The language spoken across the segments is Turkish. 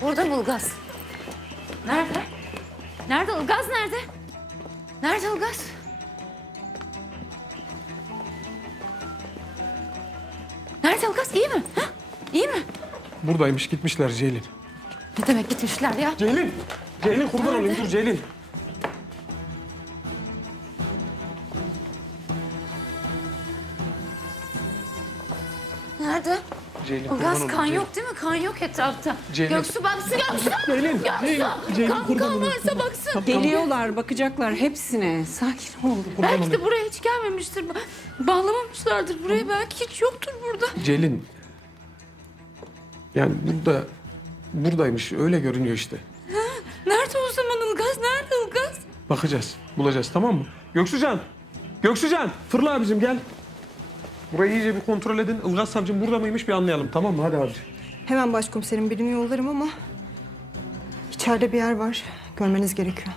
Burada mı Ilgaz? Nerede? Nerede Ilgaz nerede? Nerede Ilgaz? Nerede Ilgaz? İyi mi? Ha? İyi mi? Buradaymış gitmişler Ceylin. Ne demek gitmişler ya? Ceylin! Ceylin kurban olayım dur Ceylin. Nerede? Ceylin kurban Ilgaz kan yok değil mi? Kan yok etrafta. Ceylin. Göksu baksın Göksu. Ceylin, Ceylin, Ceylin Kan, kurban kan varsa baksın. Geliyorlar, bakacaklar hepsine. Sakin ol. Belki de buraya hiç gelmemiştir. Ba- Bağlamamışlardır buraya. Belki hiç yoktur burada. Ceylin. Yani burada buradaymış öyle görünüyor işte. Nerede o zaman Ilgaz? Nerede Ilgaz? Bakacağız, bulacağız tamam mı? Göksucan! Göksucan! Fırla abicim gel. Burayı iyice bir kontrol edin. Ilgaz savcım burada mıymış bir anlayalım tamam mı? Hadi abicim. Hemen başkomiserim birini yollarım ama içeride bir yer var. Görmeniz gerekiyor.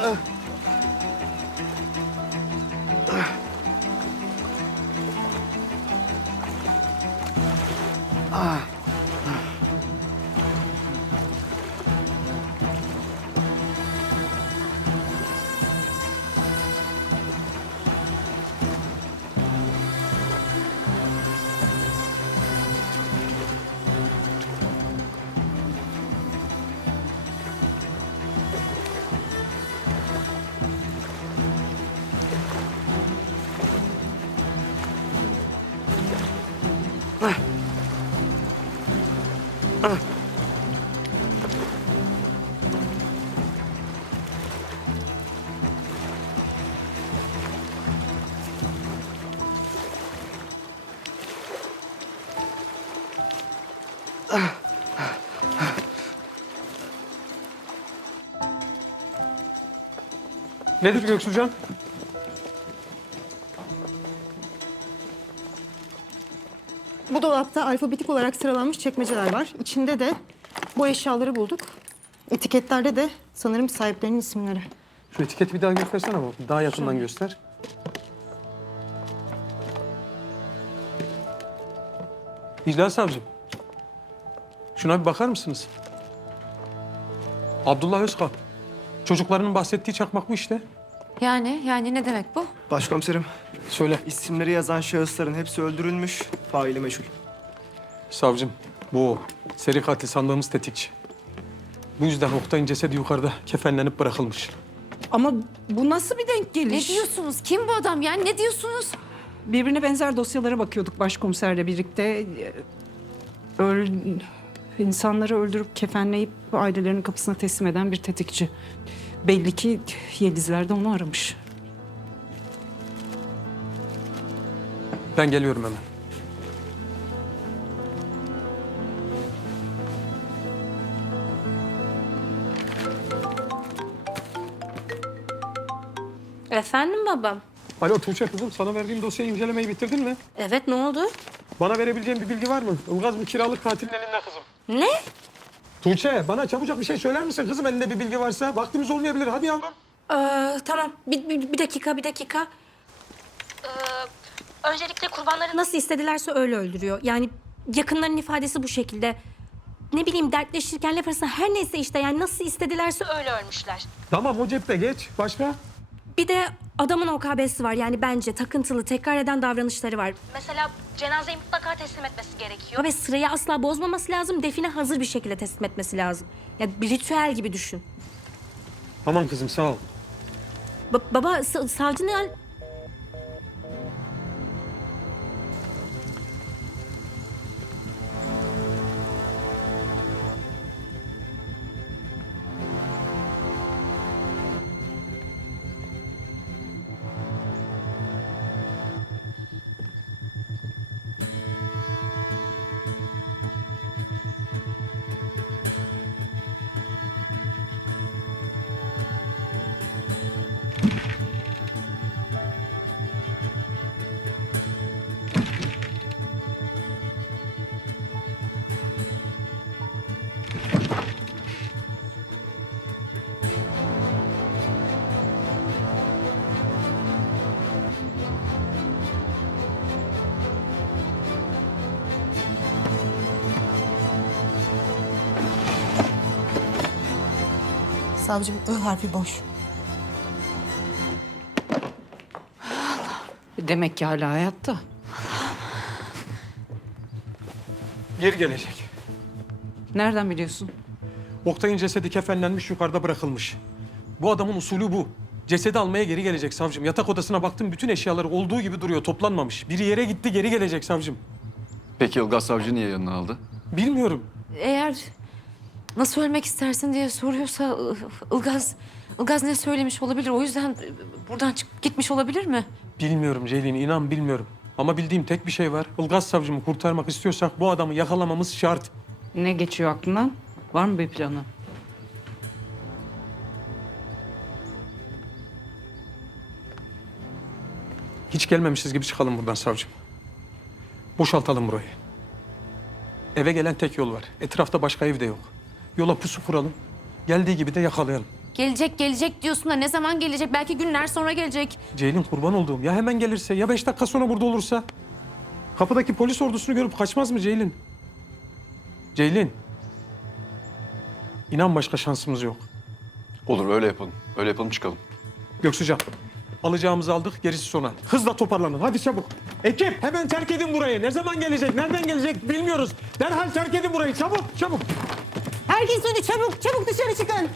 Uh, Nedir Göksucan? Bu dolapta alfabetik olarak sıralanmış çekmeceler var. İçinde de bu eşyaları bulduk. Etiketlerde de sanırım sahiplerinin isimleri. Şu etiketi bir daha göstersene ama daha yakından göster. İclal savcım. Şuna bir bakar mısınız? Abdullah Özkan. Çocuklarının bahsettiği çakmak bu işte. Yani, yani ne demek bu? Başkomiserim, Söyle. isimleri yazan şahısların hepsi öldürülmüş, faili meşhur. Savcım, bu o. Seri katil sandığımız tetikçi. Bu yüzden Oktay'ın cesedi yukarıda kefenlenip bırakılmış. Ama bu nasıl bir denk Ne geliş? diyorsunuz? Kim bu adam? Yani ne diyorsunuz? Birbirine benzer dosyalara bakıyorduk başkomiserle birlikte. Öl... insanları öldürüp kefenleyip ailelerinin kapısına teslim eden bir tetikçi. Belli ki Yelizler de onu aramış. Ben geliyorum hemen. Efendim babam? Alo Tuğçe kızım, sana verdiğim dosyayı incelemeyi bitirdin mi? Evet ne oldu? Bana verebileceğin bir bilgi var mı? Ilgaz bu kiralık katilin elinde kızım. Ne? Tuğçe, bana çabucak bir şey söyler misin kızım elinde bir bilgi varsa? Vaktimiz olmayabilir, hadi yavrum. Ee, tamam bir, bir, bir dakika bir dakika. Ee, öncelikle kurbanları nasıl istedilerse öyle öldürüyor. Yani yakınların ifadesi bu şekilde. Ne bileyim dertleşirken laf arasında her neyse işte yani nasıl istedilerse öyle ölmüşler. Tamam o cepte geç. Başka? Bir de adamın OKB'si var yani bence takıntılı tekrar eden davranışları var. Mesela cenazeyi mutlaka teslim etmesi gerekiyor. Ve sırayı asla bozmaması lazım define hazır bir şekilde teslim etmesi lazım. Ya bir ritüel gibi düşün. Tamam kızım sağ ol. Ba- baba sa- savcı ne? Savcım Ö harfi boş. Demek ki hala hayatta. Geri gelecek. Nereden biliyorsun? Oktay'ın cesedi kefenlenmiş yukarıda bırakılmış. Bu adamın usulü bu. Cesedi almaya geri gelecek savcım. Yatak odasına baktım bütün eşyaları olduğu gibi duruyor toplanmamış. Biri yere gitti geri gelecek savcım. Peki Ilgaz Savcı niye yanına aldı? Bilmiyorum. Eğer nasıl ölmek istersin diye soruyorsa Ilgaz, Ilgaz ne söylemiş olabilir? O yüzden buradan çıkıp gitmiş olabilir mi? Bilmiyorum Ceylin inan bilmiyorum. Ama bildiğim tek bir şey var. Ilgaz savcımı kurtarmak istiyorsak bu adamı yakalamamız şart. Ne geçiyor aklından? Var mı bir planı? Hiç gelmemişiz gibi çıkalım buradan savcım. Boşaltalım burayı. Eve gelen tek yol var. Etrafta başka ev de yok. Yola pusu kuralım. Geldiği gibi de yakalayalım. Gelecek gelecek diyorsun da ne zaman gelecek? Belki günler sonra gelecek. Ceylin kurban olduğum. Ya hemen gelirse ya beş dakika sonra burada olursa? Kapıdaki polis ordusunu görüp kaçmaz mı Ceylin? Ceylin. İnan başka şansımız yok. Olur öyle yapalım. Öyle yapalım çıkalım. Göksucan. Alacağımızı aldık, gerisi sonra. Hızla toparlanın, hadi çabuk. Ekip, hemen terk edin burayı. Ne zaman gelecek, nereden gelecek bilmiyoruz. Derhal terk edin burayı, çabuk, çabuk. Herkes hadi çabuk çabuk dışarı çıkın.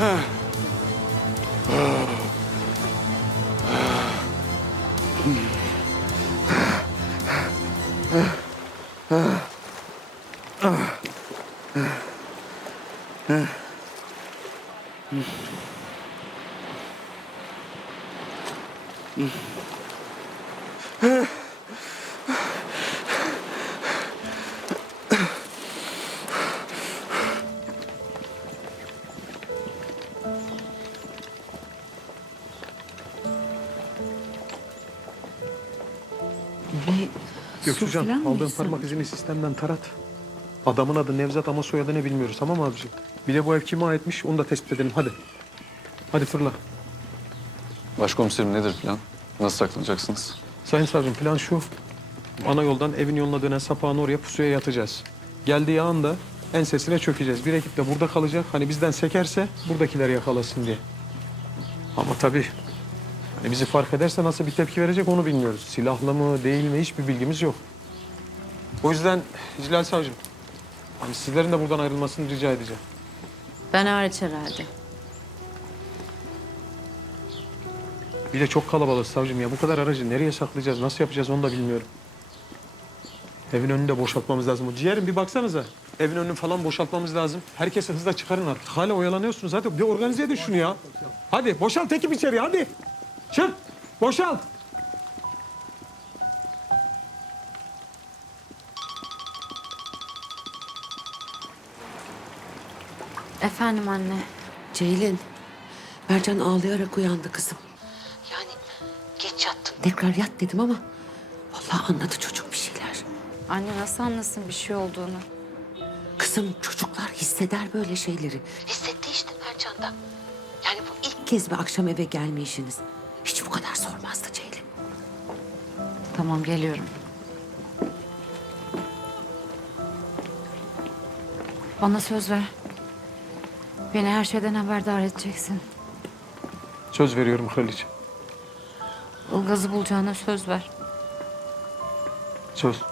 Bir Göksucan, su falan mı aldığın parmak izini sistemden tarat. Adamın adı Nevzat ama soyadı ne bilmiyoruz, tamam mı abiciğim? Bir de bu ev kime aitmiş, onu da tespit edelim, hadi. Hadi fırla. Başkomiserim nedir plan? Nasıl saklanacaksınız? Sayın savcım, plan şu. Ana yoldan evin yoluna dönen sapağın oraya pusuya yatacağız. Geldiği anda ensesine çökeceğiz. Bir ekip de burada kalacak. Hani bizden sekerse buradakiler yakalasın diye. Ama tabii hani bizi fark ederse nasıl bir tepki verecek onu bilmiyoruz. Silahlı mı değil mi hiçbir bilgimiz yok. O yüzden Hilal Savcım, hani sizlerin de buradan ayrılmasını rica edeceğim. Ben hariç herhalde. Bir de çok kalabalık savcım ya. Bu kadar aracı nereye saklayacağız, nasıl yapacağız onu da bilmiyorum. Evin önünü de boşaltmamız lazım. O Ciğerim bir baksanıza. Evin önünü falan boşaltmamız lazım. Herkese hızla çıkarın artık. Hala oyalanıyorsunuz. Hadi bir organize edin şunu ya. Hadi boşalt ekip içeri hadi. Çık. Boşalt. Efendim anne. Ceylin, Mercan ağlayarak uyandı kızım. Tekrar yat dedim ama vallahi anladı çocuk bir şeyler. Anne nasıl anlasın bir şey olduğunu? Kızım çocuklar hisseder böyle şeyleri. Hissetti işte Mercan'da. Yani bu ilk kez bir akşam eve gelmeyişiniz. Hiç bu kadar sormazdı Ceylin. Tamam geliyorum. Bana söz ver. Beni her şeyden haberdar edeceksin. Söz veriyorum kraliçe. Ilgaz'ı bulacağına söz ver. Söz.